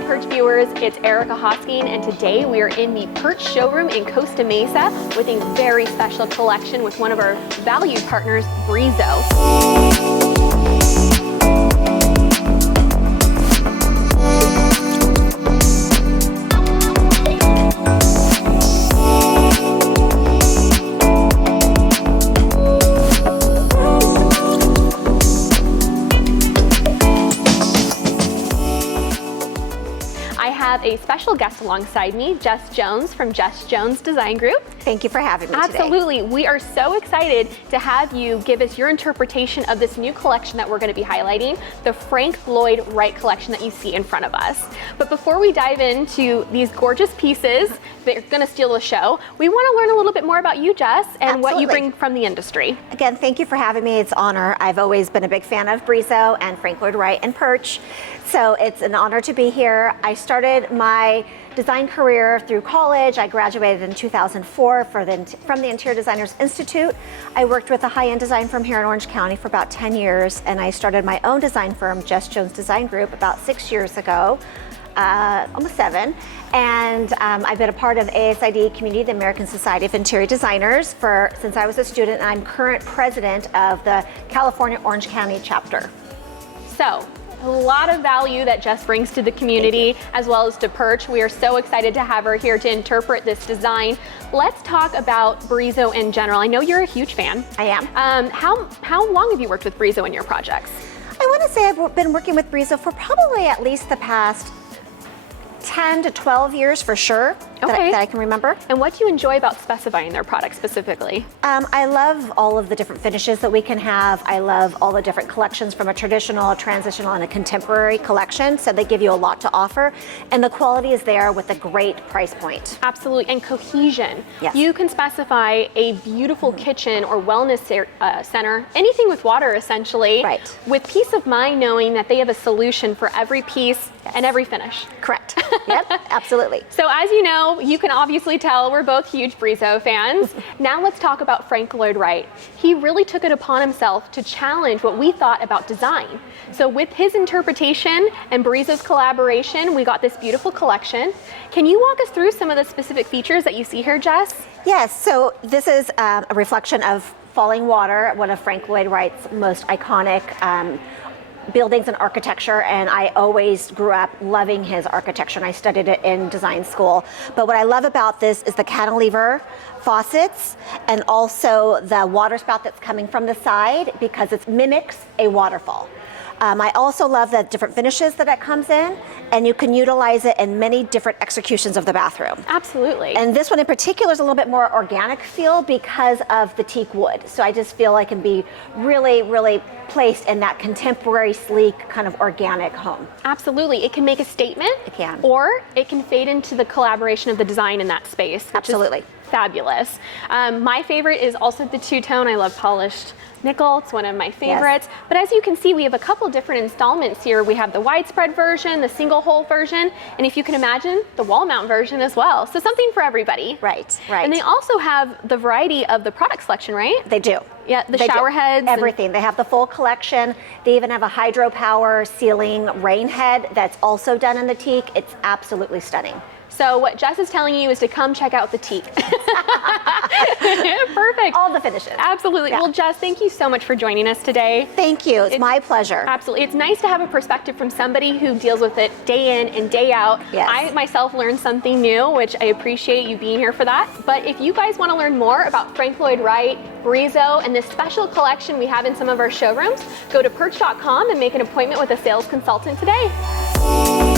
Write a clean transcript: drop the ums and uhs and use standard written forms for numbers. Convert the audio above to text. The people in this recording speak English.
Hi PIRCH viewers, it's Erika Hosking, and today we are in the PIRCH showroom in Costa Mesa with a very special collection with one of our valued partners, Brizo. I have a special guest alongside me, Jess Jones from Jess Jones Design Group. Thank you for having me today. Absolutely. We are so excited to have you give us your interpretation of this new collection that we're going to be highlighting, the Frank Lloyd Wright Collection that you see in front of us. But before we dive into these gorgeous pieces that are going to steal the show, we want to learn a little bit more about you, Jess, and what you bring from the industry. Again, thank you for having me. It's an honor. I've always been a big fan of Brizo and Frank Lloyd Wright and PIRCH. So it's an honor to be here. I started my design career through college. I graduated in 2004 from the Interior Designers Institute. I worked with a high-end design firm here in Orange County for about 10 years, and I started my own design firm, Jess Jones Design Group, about 6 years ago, almost 7. And I've been a part of ASID community, the American Society of Interior Designers, since I was a student, and I'm current president of the California Orange County chapter. So, a lot of value that Jess brings to the community as well as to PIRCH. We are so excited to have her here to interpret this design. Let's talk about Brizo in general. I know you're a huge fan. I am. How long have you worked with Brizo in your projects? I want to say I've been working with Brizo for probably at least the past 10 to 12 years for sure, that I can remember. And what do you enjoy about specifying their product specifically? I love all of the different finishes that we can have. I love all the different collections from a traditional, a transitional, and a contemporary collection. So they give you a lot to offer. And the quality is there with a great price point. Absolutely, and cohesion. Yes. You can specify a beautiful kitchen or wellness center, anything with water essentially, right, with peace of mind knowing that they have a solution for every piece and every finish. Correct. Yep, absolutely. So as you know, you can obviously tell we're both huge Brizo fans. Now let's talk about Frank Lloyd Wright. He really took it upon himself to challenge what we thought about design. So with his interpretation and Brizo's collaboration, we got this beautiful collection. Can you walk us through some of the specific features that you see here, Jess? Yes, so this is a reflection of falling water, one of Frank Lloyd Wright's most iconic buildings and architecture, and I always grew up loving his architecture, and I studied it in design school. But what I love about this is the cantilever faucets and also the water spout that's coming from the side because it mimics a waterfall. I also love the different finishes that it comes in, and you can utilize it in many different executions of the bathroom. Absolutely. And this one in particular is a little bit more organic feel because of the teak wood. So I just feel like it can be really, really placed in that contemporary, sleek, kind of organic home. Absolutely. It can make a statement. It can. Or it can fade into the collaboration of the design in that space. Absolutely. Fabulous. My favorite is also the two-tone. I love polished nickel. It's one of my favorites. Yes. But as you can see, we have a couple different installments here. We have the widespread version, the single hole version, and if you can imagine, the wall mount version as well. So something for everybody. Right, right. And they also have the variety of the product selection, right? They do. Yeah, the shower heads. Everything. They have the full collection. They even have a hydropower ceiling rain head that's also done in the teak. It's absolutely stunning. So what Jess is telling you is to come check out the teak. Perfect. All the finishes. Absolutely. Yeah. Well, Jess, thank you so much for joining us today. Thank you. It's my pleasure. Absolutely. It's nice to have a perspective from somebody who deals with it day in and day out. Yes. I myself learned something new, which I appreciate you being here for that. But if you guys want to learn more about Frank Lloyd Wright, Brizo, and this special collection we have in some of our showrooms, go to PIRCH.com and make an appointment with a sales consultant today.